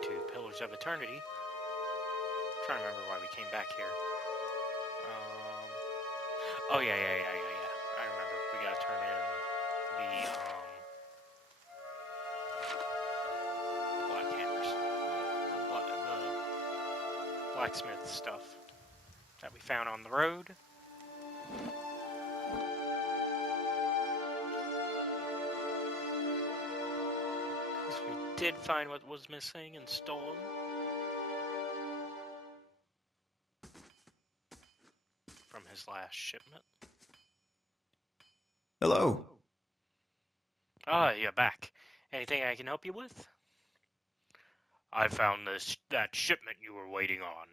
back to Pillars of Eternity. I'm trying to remember why we came back here. Oh yeah. I remember. We gotta turn in the black hammers, the blacksmith stuff that we found on the road. Because we did find what was missing and stolen. From his last shipment. Hello. Ah, you're back. Anything I can help you with? I found that shipment you were waiting on.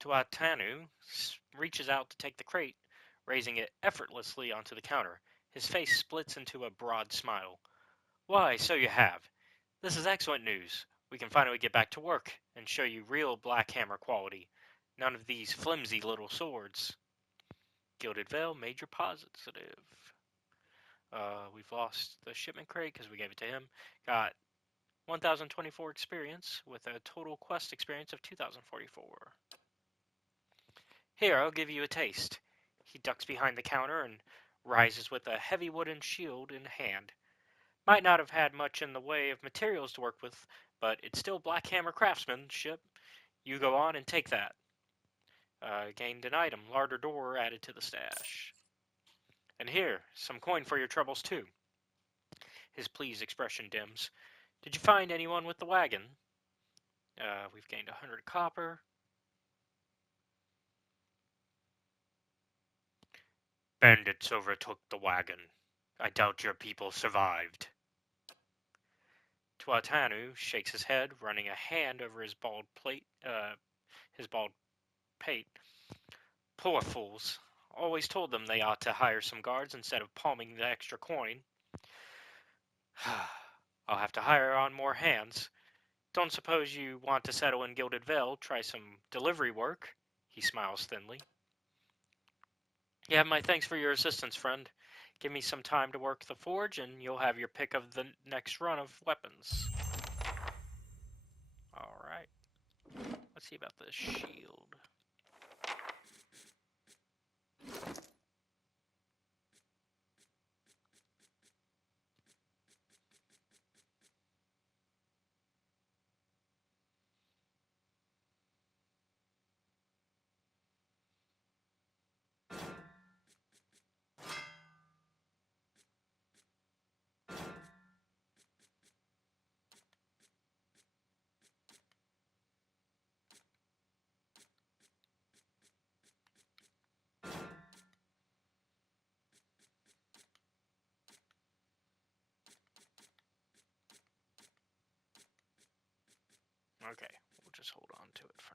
Tuatanu reaches out to take the crate, raising it effortlessly onto the counter. His face splits into a broad smile. Why, so you have. This is excellent news. We can finally get back to work and show you real Black Hammer quality. None of these flimsy little swords. Gilded Vale, major positive. We've lost the shipment crate because we gave it to him. Got 1,024 experience with a total quest experience of 2,044. Here, I'll give you a taste. He ducks behind the counter and rises with a heavy wooden shield in hand. Might not have had much in the way of materials to work with, but it's still Black Hammer craftsmanship. You go on and take that. Gained an item, larder door added to the stash. And here, some coin for your troubles too. His pleased expression dims. Did you find anyone with the wagon? We've gained 100 copper. Bandits overtook the wagon. I doubt your people survived. Tuatanu shakes his head, running a hand over his bald pate. Poor fools. Always told them they ought to hire some guards instead of palming the extra coin. I'll have to hire on more hands. Don't suppose you want to settle in Gilded Vale, try some delivery work? He smiles thinly. You have my thanks for your assistance, friend. Give me some time to work the forge, and you'll have your pick of the next run of weapons. Alright. Let's see about this shield. Okay, we'll just hold on to it for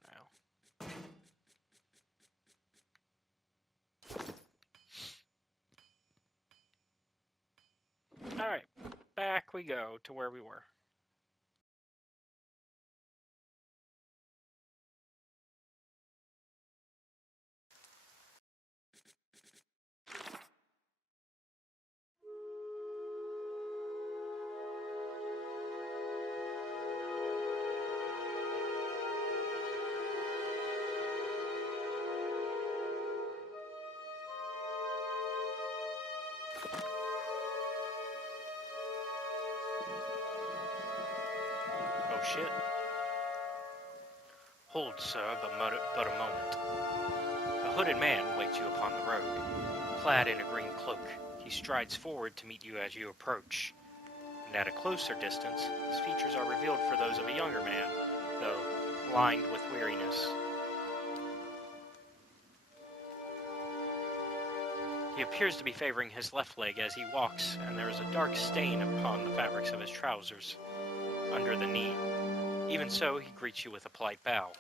now. Alright, back we go to where we were. Oh shit. Hold, sir, but a moment. A hooded man waits you upon the road. Clad in a green cloak, he strides forward to meet you as you approach. And at a closer distance, his features are revealed for those of a younger man, though lined with weariness. He appears to be favoring his left leg as he walks, and there is a dark stain upon the fabrics of his trousers, under the knee. Even so, he greets you with a polite bow.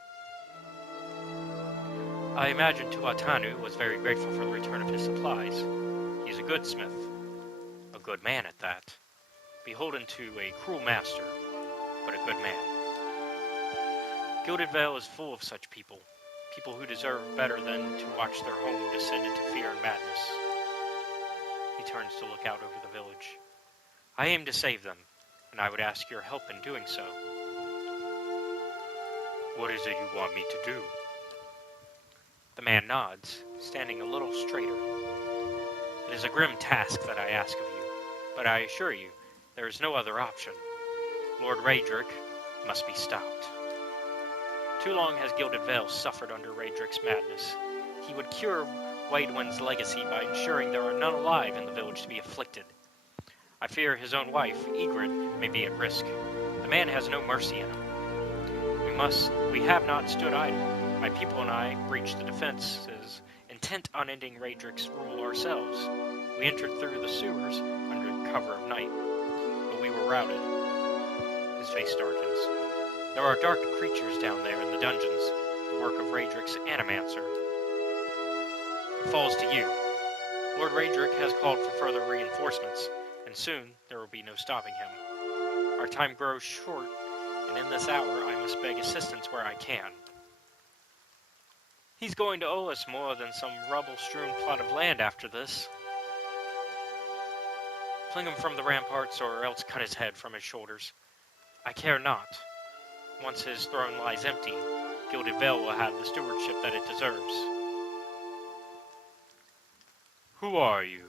I imagine Tuatanu was very grateful for the return of his supplies. He's a good smith, a good man at that, beholden to a cruel master, but a good man. Gilded Vale is full of such people who deserve better than to watch their home descend into fear and madness. He turns to look out over the village. I aim to save them. and I would ask your help in doing so. What is it you want me to do? The man nods, standing a little straighter. It is a grim task that I ask of you, but I assure you, there is no other option. Lord Raedric must be stopped. Too long has Gilded Vale suffered under Raedric's madness. He would cure Waidwen's legacy by ensuring there are none alive in the village to be afflicted. I fear his own wife, Ygritte, may be at risk. The man has no mercy in him. We have not stood idle. My people and I breached the defenses, intent on ending Raedric's rule ourselves. We entered through the sewers under cover of night, but we were routed. His face darkens. There are dark creatures down there in the dungeons, the work of Raedric's animancer. It falls to you. Lord Raedric has called for further reinforcements, and soon there will be no stopping him. Our time grows short, and in this hour I must beg assistance where I can. He's going to owe us more than some rubble-strewn plot of land after this. Fling him from the ramparts, or else cut his head from his shoulders. I care not. Once his throne lies empty, Gilded Vale will have the stewardship that it deserves. Who are you?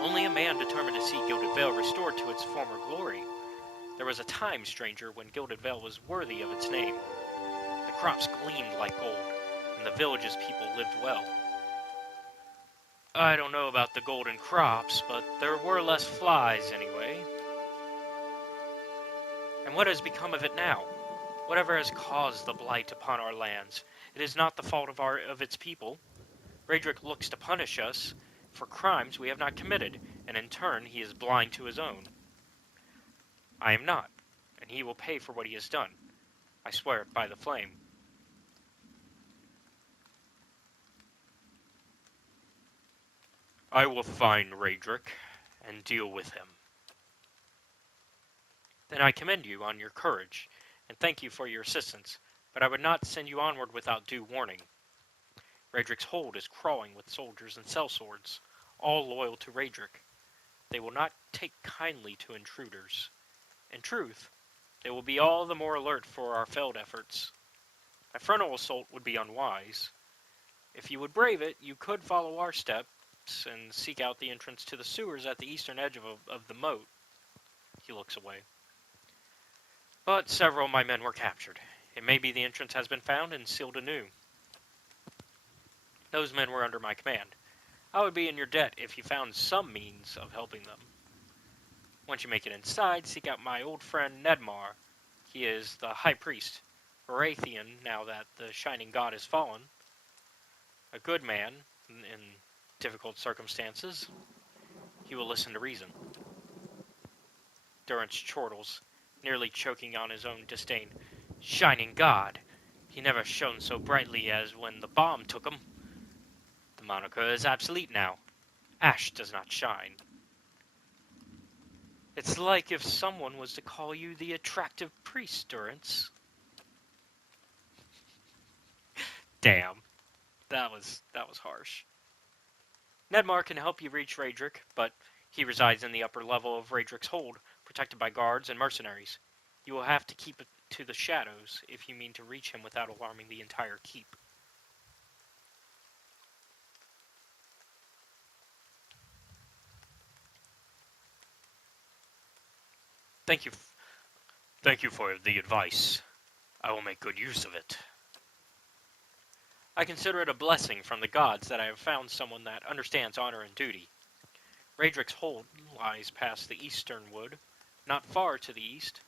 Only a man determined to see Gilded Vale restored to its former glory. There was a time, stranger, when Gilded Vale was worthy of its name. The crops gleamed like gold, and the village's people lived well. I don't know about the golden crops, but there were less flies anyway. And what has become of it now? Whatever has caused the blight upon our lands, it is not the fault of its people. Raedric looks to punish us for crimes we have not committed, and in turn he is blind to his own. I am not, and he will pay for what he has done. I swear it by the flame. I will find Raedric and deal with him. Then I commend you on your courage, and thank you for your assistance, but I would not send you onward without due warning. Raedric's hold is crawling with soldiers and sellswords, all loyal to Raedric. They will not take kindly to intruders. In truth, they will be all the more alert for our failed efforts. A frontal assault would be unwise. If you would brave it, you could follow our steps and seek out the entrance to the sewers at the eastern edge of the moat. He looks away. But several of my men were captured. It may be the entrance has been found and sealed anew. Those men were under my command. I would be in your debt if you found some means of helping them. Once you make it inside, seek out my old friend Nedmar. He is the high priest, Baratheon, now that the shining god has fallen. A good man in difficult circumstances. He will listen to reason. Durrance chortles, nearly choking on his own disdain. Shining god! He never shone so brightly as when the bomb took him. The moniker is obsolete now. Ash does not shine. It's like if someone was to call you the attractive priest, Durrance. Damn. That was harsh. Nedmar can help you reach Raedric, but he resides in the upper level of Raedric's hold, protected by guards and mercenaries. You will have to keep it to the shadows if you mean to reach him without alarming the entire keep. Thank you for the advice. I will make good use of it. I consider it a blessing from the gods that I have found someone that understands honor and duty. Raedric's hold lies past the eastern wood, not far to the east.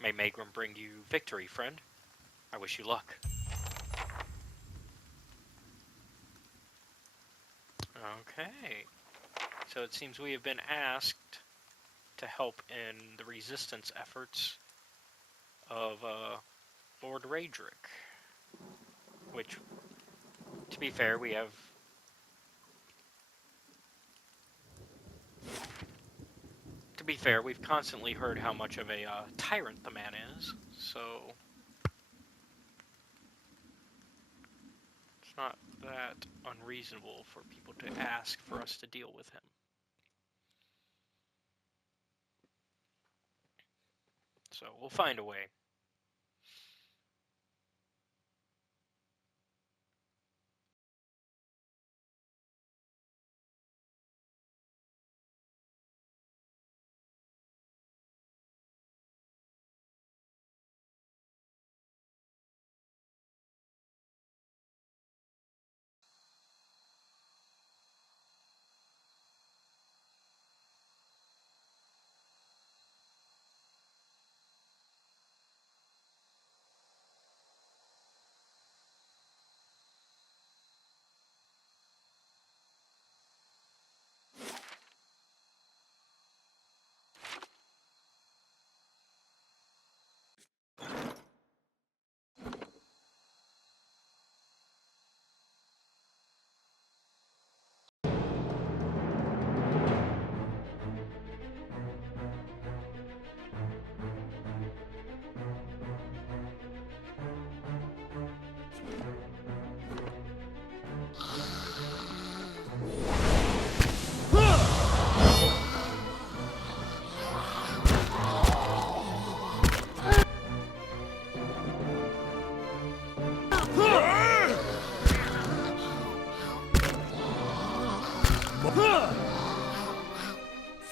May Megrim bring you victory, friend. I wish you luck. Okay. So it seems we have been asked to help in the resistance efforts of Lord Raedric. Which, to be fair, we've constantly heard how much of a tyrant the man is, so it's not that unreasonable for people to ask for us to deal with him. So we'll find a way.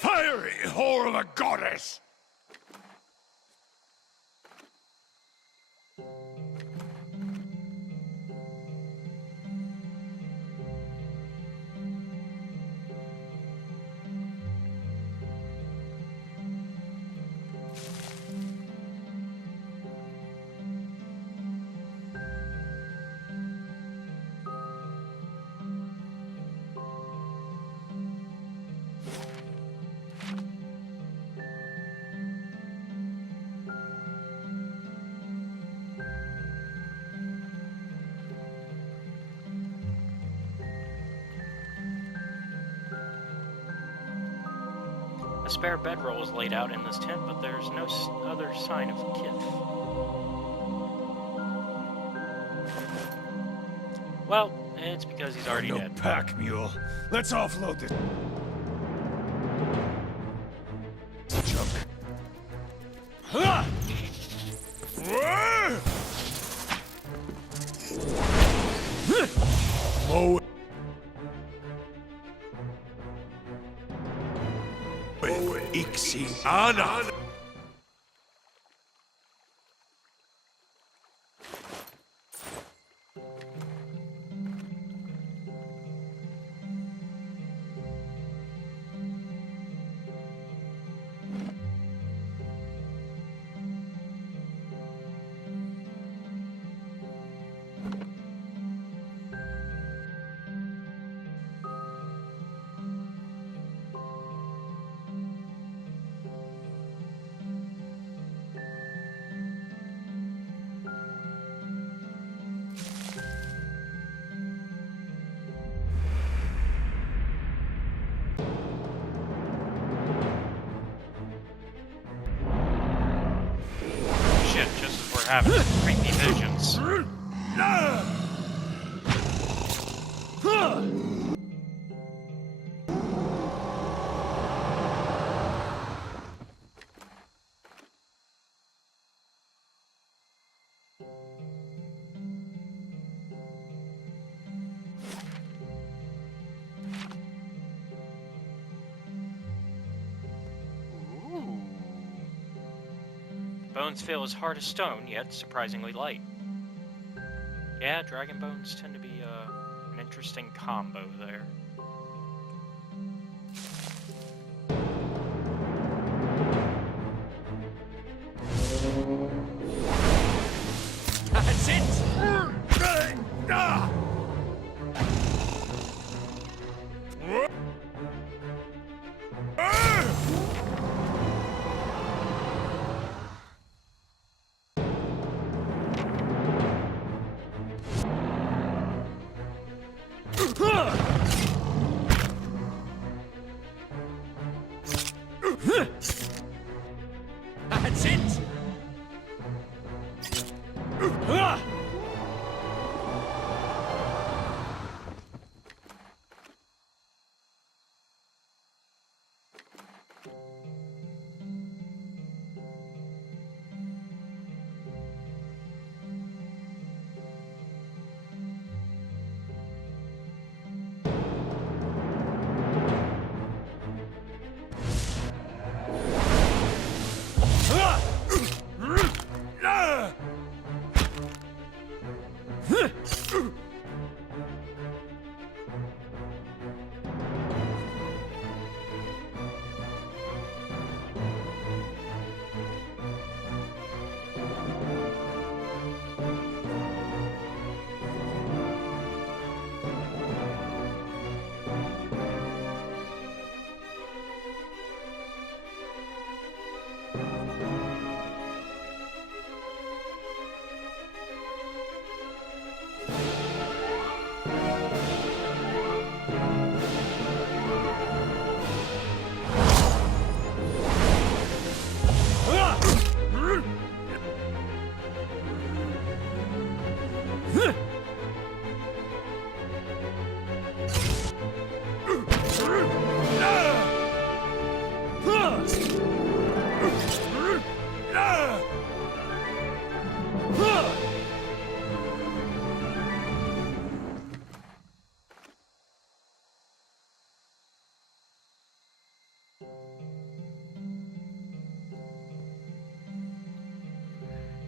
Fiery whore of a goddess! A spare bedroll is laid out in this tent, but there's no other sign of Kith. Well, it's because he's already dead. Pack mule. Let's offload this junk. Mow Ixi Ana. Shit, just as we're having creepy visions. Bones feel as hard as stone, yet surprisingly light. Yeah, dragon bones tend to be an interesting combo there. That's it!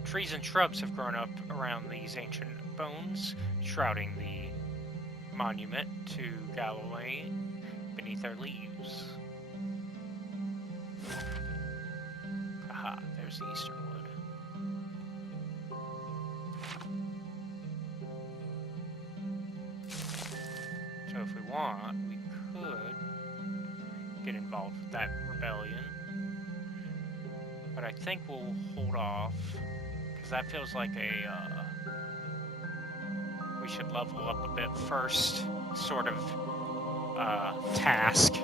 Trees and shrubs have grown up around these ancient bones, shrouding the monument to Galloway beneath their leaves. Aha, there's the eastern wood. So if we want, we could get involved with that rebellion. But I think we'll hold off, because that feels like we should level up a bit first, sort of task.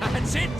That's it!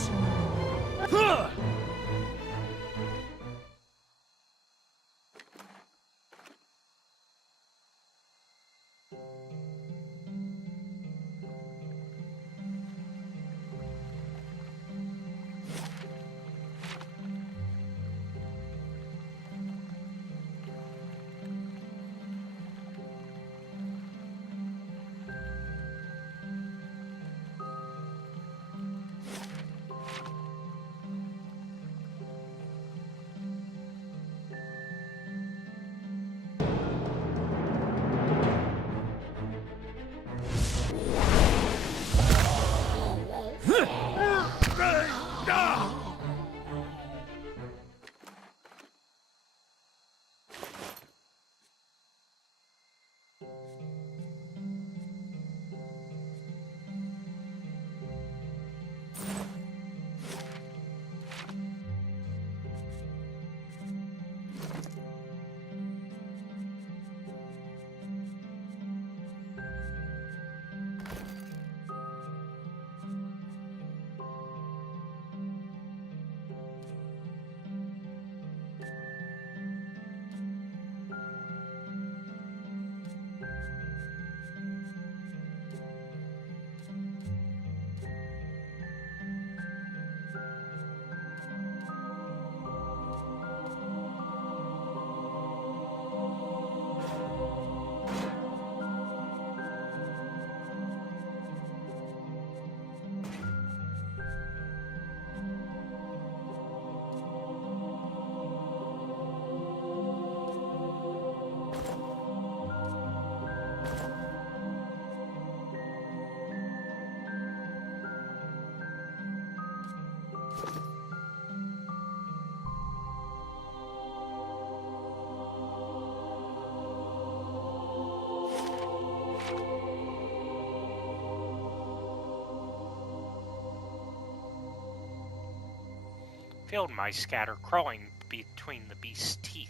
Field mice scatter, crawling between the beast's teeth.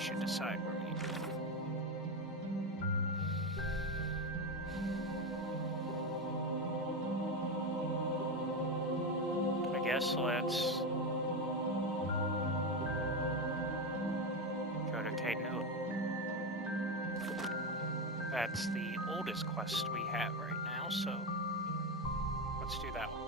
should decide where we need to go. I guess let's go to Cadenua. That's the oldest quest we have right now, so let's do that one.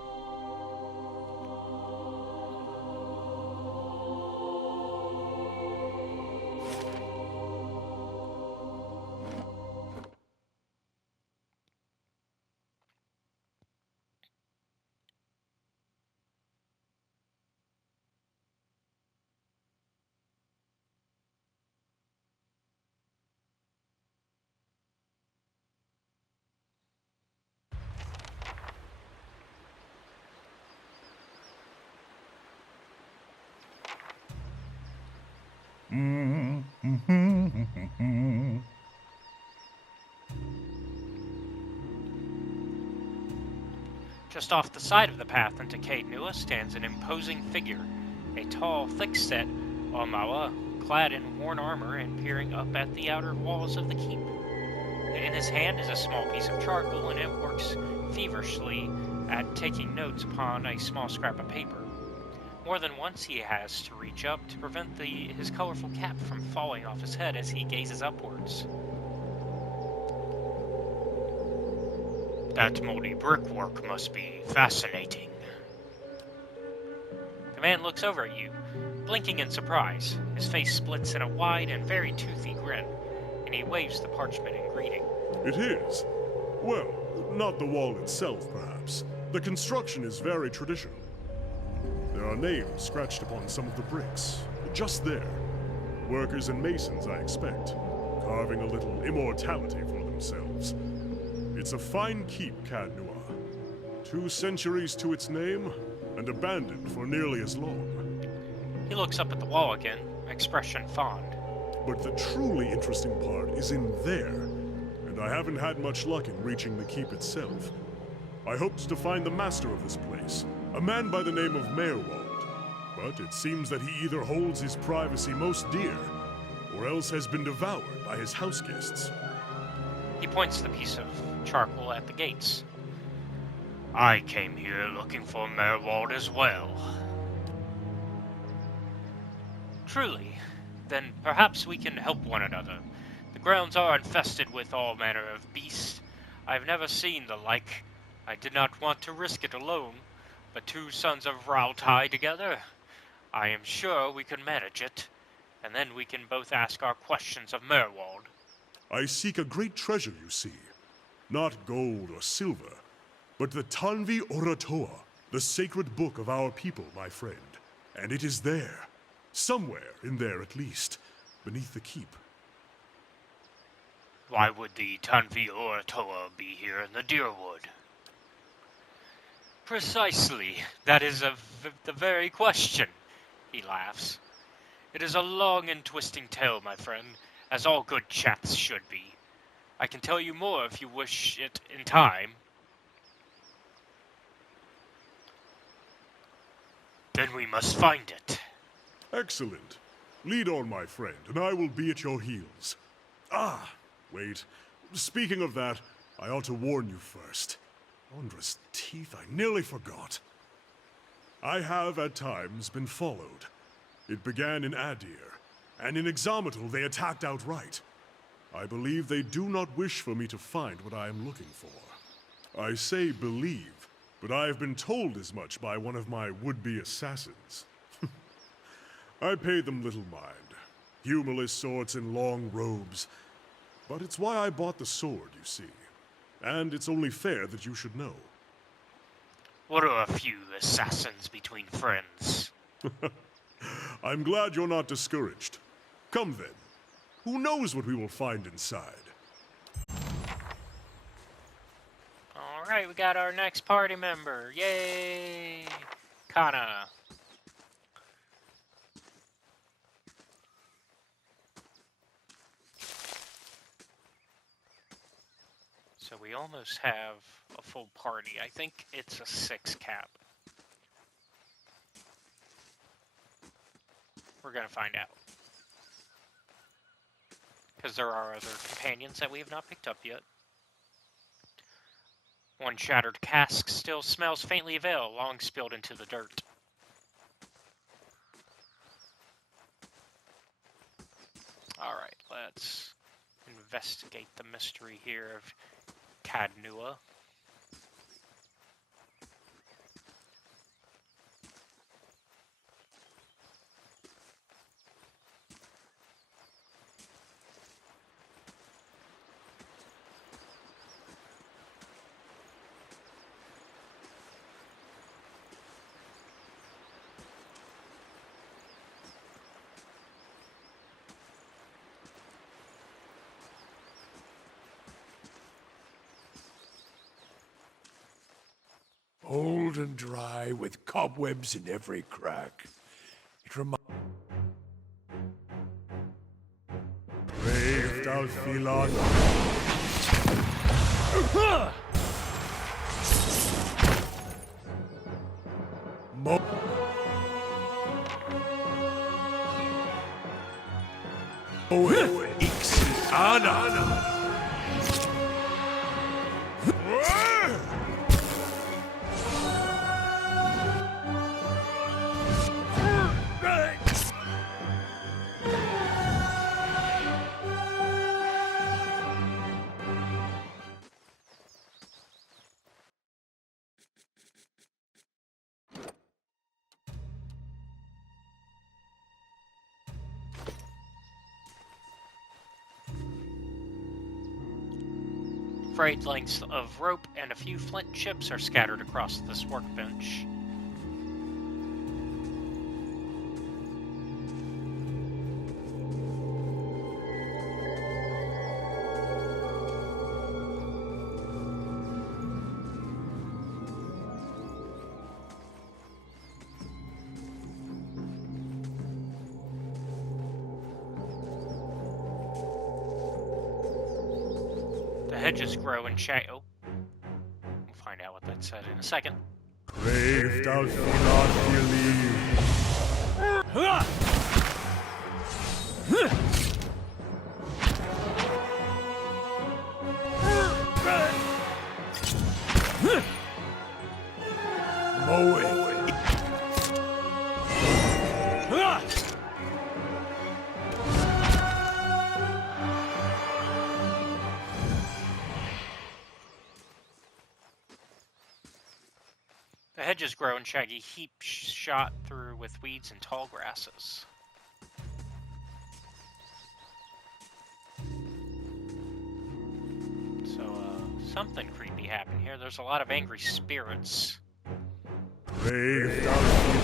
Just off the side of the path into Cadenua stands an imposing figure, a tall, thick-set Omawa, clad in worn armor and peering up at the outer walls of the keep. In his hand is a small piece of charcoal, and it works feverishly at taking notes upon a small scrap of paper. More than once he has to reach up to prevent his colorful cap from falling off his head as he gazes upwards. That moldy brickwork must be fascinating. The man looks over at you, blinking in surprise. His face splits in a wide and very toothy grin, and he waves the parchment in greeting. It is. Well, not the wall itself, perhaps. The construction is very traditional. There are names scratched upon some of the bricks, just there. Workers and masons, I expect, carving a little immortality for themselves. It's a fine keep, Cadenua. 2 centuries to its name, and abandoned for nearly as long. He looks up at the wall again, expression fond. But the truly interesting part is in there, and I haven't had much luck in reaching the keep itself. I hoped to find the master of this place, a man by the name of Merwald, but it seems that he either holds his privacy most dear, or else has been devoured by his house guests. He points the piece of charcoal at the gates. I came here looking for Merwald as well. Truly, then perhaps we can help one another. The grounds are infested with all manner of beasts. I've never seen the like. I did not want to risk it alone, but 2 sons of Rautai together, I am sure we can manage it, and then we can both ask our questions of Merwald. I seek a great treasure, you see. Not gold or silver, but the Tanvi Oratoa, the sacred book of our people, my friend. And it is there. Somewhere in there, at least. Beneath the keep. Why would the Tanvi Oratoa be here in the Deerwood? Precisely. That is the very question, he laughs. It is a long and twisting tale, my friend, as all good chats should be. I can tell you more if you wish it in time. Then we must find it. Excellent. Lead on, my friend, and I will be at your heels. Ah, wait. Speaking of that, I ought to warn you first. Ondra's teeth, I nearly forgot. I have, at times, been followed. It began in Adir, and in Exometal they attacked outright. I believe they do not wish for me to find what I am looking for. I say believe, but I have been told as much by one of my would-be assassins. I pay them little mind. Humorless sorts in long robes. But it's why I bought the sword, you see. And it's only fair that you should know. What are a few assassins between friends? I'm glad you're not discouraged. Come then. Who knows what we will find inside? Alright, we got our next party member. Yay! Kana. So we almost have a full party. I think it's a 6 cap. We're gonna find out. because there are other companions that we have not picked up yet. One shattered cask still smells faintly of ale, long spilled into the dirt. Alright, let's investigate the mystery here of Cadnua. Old and dry, with cobwebs in every crack. It reminds... Brave Dalfilan. Ixiana. Frayed lengths of rope and a few flint chips are scattered across this workbench. The hedges grow and shadow. We'll find out what that said in a second. Brave Dalfilan believe. The hedges grow in shaggy heaps shot through with weeds and tall grasses. So, something creepy happened here. There's a lot of angry spirits. Brave Dalfilan.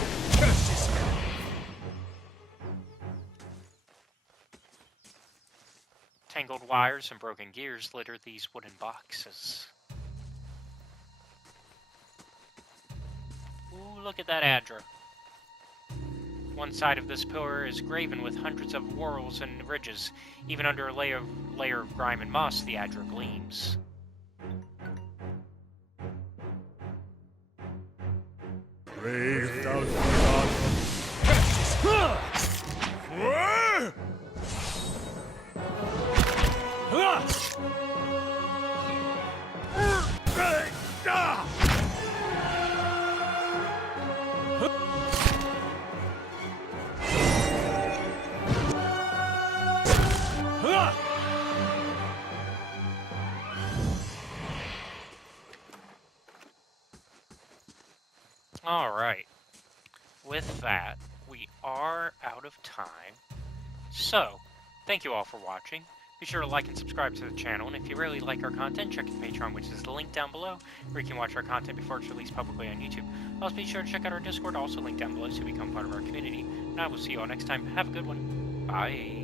Tangled wires and broken gears litter these wooden boxes. Ooh, look at that Adra. One side of this pillar is graven with hundreds of whorls and ridges. Even under a layer of grime and moss, the Adra gleams. Brave Dalfilan. Alright, with that, we are out of time. So, thank you all for watching. Be sure to like and subscribe to the channel, and if you really like our content, check out Patreon, which is linked down below, where you can watch our content before it's released publicly on YouTube. Also, be sure to check out our Discord, also linked down below, to become part of our community. And I will see you all next time. Have a good one. Bye.